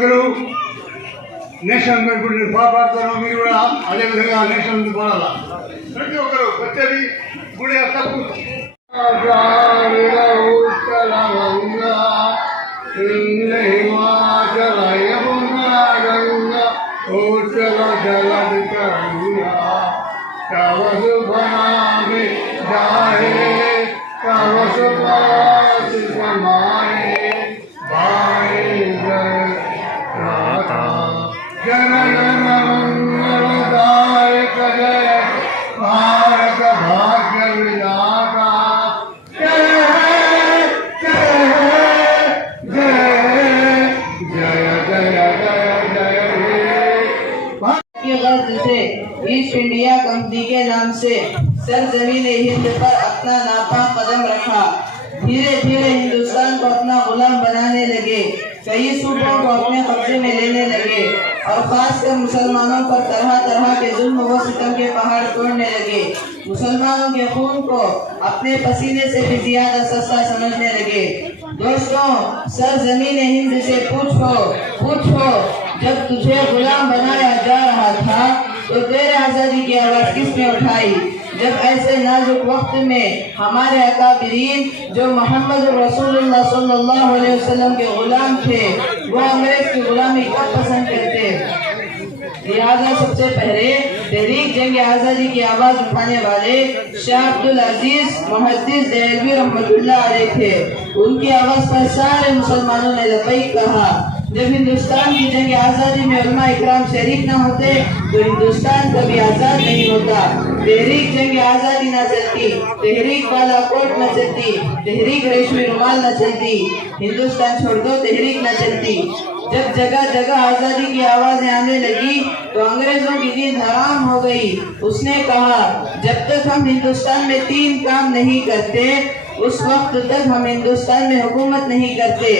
ఒక్కరు నేషనల్ ఇప్పుడు నేను పాడుతున్నాను, మీరు కూడా అదేవిధంగా నేషనల్ పాడాలా. ప్రతి ఒక్కరు వచ్చేది గుడి తప్పు जनगणमंगलदायक जय भारत भाग्य विधाता जय जय जय जय जय जय से ईस्ट इंडिया कंपनी के नाम से सरजमीन हिंद पर अपना नापाक कदम रखा। धीरे धीरे हिंदुस्तान को अपना गुलाम बनाने लगे, कई सूबों को अपने कब्जे में लेने लगे और खासकर मुसलमानों पर तरह तरह के जुल्म व सितम के पहाड़ तोड़ने लगे। मुसलमानों के खून को अपने पसीने से भी ज्यादा सस्ता समझने लगे। दोस्तों, सरजमीन हिंद से पूछो जब तुझे गुलाम बनाया जा रहा था तो तेरे आजादी की आवाज किसने उठाई? जब ऐसे नाजुक वक्त में हमारे अकाबिरीन जो मोहम्मद रसूलुल्लाह सल्लल्लाहु अलैहि वसल्लम के गुलाम थे वो अंग्रेज की गुलामी कब पसंद करते? लिहाजा सबसे पहले तहरीक जंग आज़ादी की आवाज उठाने वाले शाह अब्दुल अजीज मुहद्दिस देहलवी रहमतुल्लाह अलैह थे। उनकी आवाज पर सारे मुसलमानों ने लबैक कहा। जब हिंदुस्तान की जंग आज़ादी में उलमा इकराम शरीक न होते तो हिंदुस्तान कभी आज़ाद नहीं होता। तहरीक जंग आज़ादी न चलती, तहरीक बालाकोट न चलती, तहरीक रेशमी रुमाल न चलती, हिंदुस्तान छोड़ दो तहरीक न चलती। जब जगह जगह आज़ादी की आवाजें आने लगी तो अंग्रेजों की नींद हराम हो गई। उसने कहा, जब तक हम हिंदुस्तान में 3 काम नहीं करते उस वक्त तक हम हिंदुस्तान में हुकूमत नहीं करते।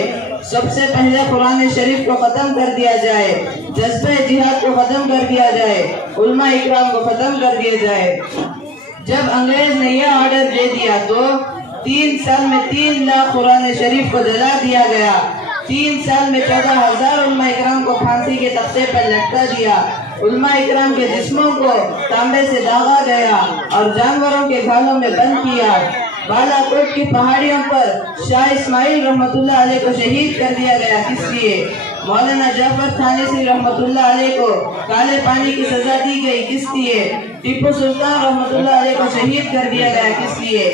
सबसे पहले कुरान शरीफ को खत्म कर दिया जाए, जज्बे जिहाद को खत्म कर दिया जाए, उलमा इकराम को खत्म कर दिया जाए। जब अंग्रेज ने यह ऑर्डर दे दिया तो 3 साल में 3 लाख कुरान शरीफ को जला दिया गया। 3 साल में 14,000 उलमा इकराम को फांसी के तख्ते पर लटका दिया। उलमा इकराम के जिस्मों को तांबे से दागा गया और जानवरों के घालों में बंद किया। बालाकोट की पहाड़ियों पर शाह इस्माइल रहमतुल्लाह अलैह को शहीद कर दिया गया। किस लिए? मौलाना जाफर थानेसी रहमतुल्लाह अलैह को काले पानी की सजा दी गई। किस लिए? टीपू सुल्तान रहमतुल्लाह अलैह को शहीद कर दिया गया। किस लिए?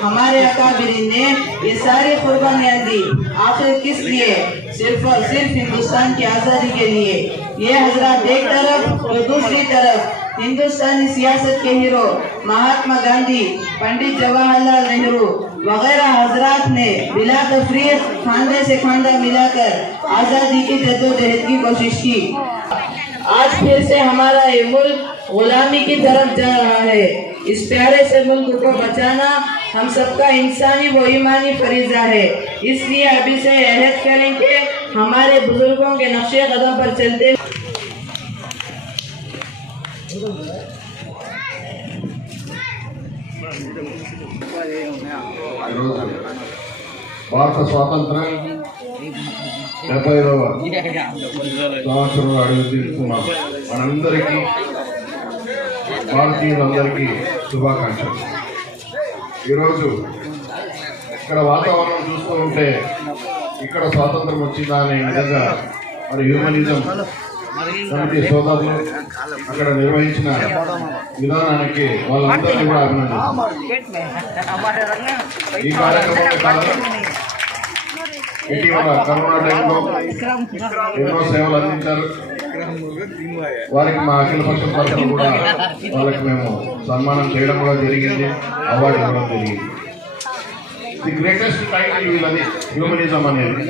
हमारे अकाबिरीन ने ये सारी कुर्बानियां दी। आखिर किस लिए? सिर्फ और सिर्फ हिंदुस्तान की आज़ादी के लिए। ये हजरात एक तरफ तो दूसरी तरफ हिंदुस्तानी सियासत के हीरो महात्मा गांधी, पंडित जवाहरलाल नेहरू वगैरह हजरात ने बिला तफरीक खांदे से खांदा मिलाकर आज़ादी की जद्दोजहद की कोशिश की। आज फिर से हमारा ये मुल्क गुलामी की तरफ जा रहा है। इस प्यारे से मुल्क को बचाना हम सबका इंसानी व ईमानी फरीजा है। इसलिए अभी से अहद करें कि हमारे बुजुर्गों के नक्शे कदम पर चलते భారత స్వాతంత్రం 75వ సంవత్సరంలో అడుగు తీస్తున్నాం. మనందరికీ భారతీయులందరికీ శుభాకాంక్షలు. ఈరోజు ఇక్కడ వాతావరణం చూస్తూ ఉంటే ఇక్కడ స్వాతంత్రం వచ్చిందా అనే విధంగా మరి హ్యూమనిజం సమితి సోదరులు అక్కడ నిర్వహించిన విధానానికి వాళ్ళందరినీ కూడా అభినందిస్తున్నాం. ఈ కార్యక్రమం కారణం ఇటీవల కరోనా టైంలో ఎన్నో సేవలు అందించారు. వారికి మా అఖిల పక్షం తరఫున కూడా వాళ్ళకి మేము సన్మానం చేయడం కూడా జరిగింది, అవార్డు ఇవ్వడం జరిగింది. ది గ్రేటెస్ట్ టైటిల్ వీళ్ళది హ్యూమనిజం అనేది.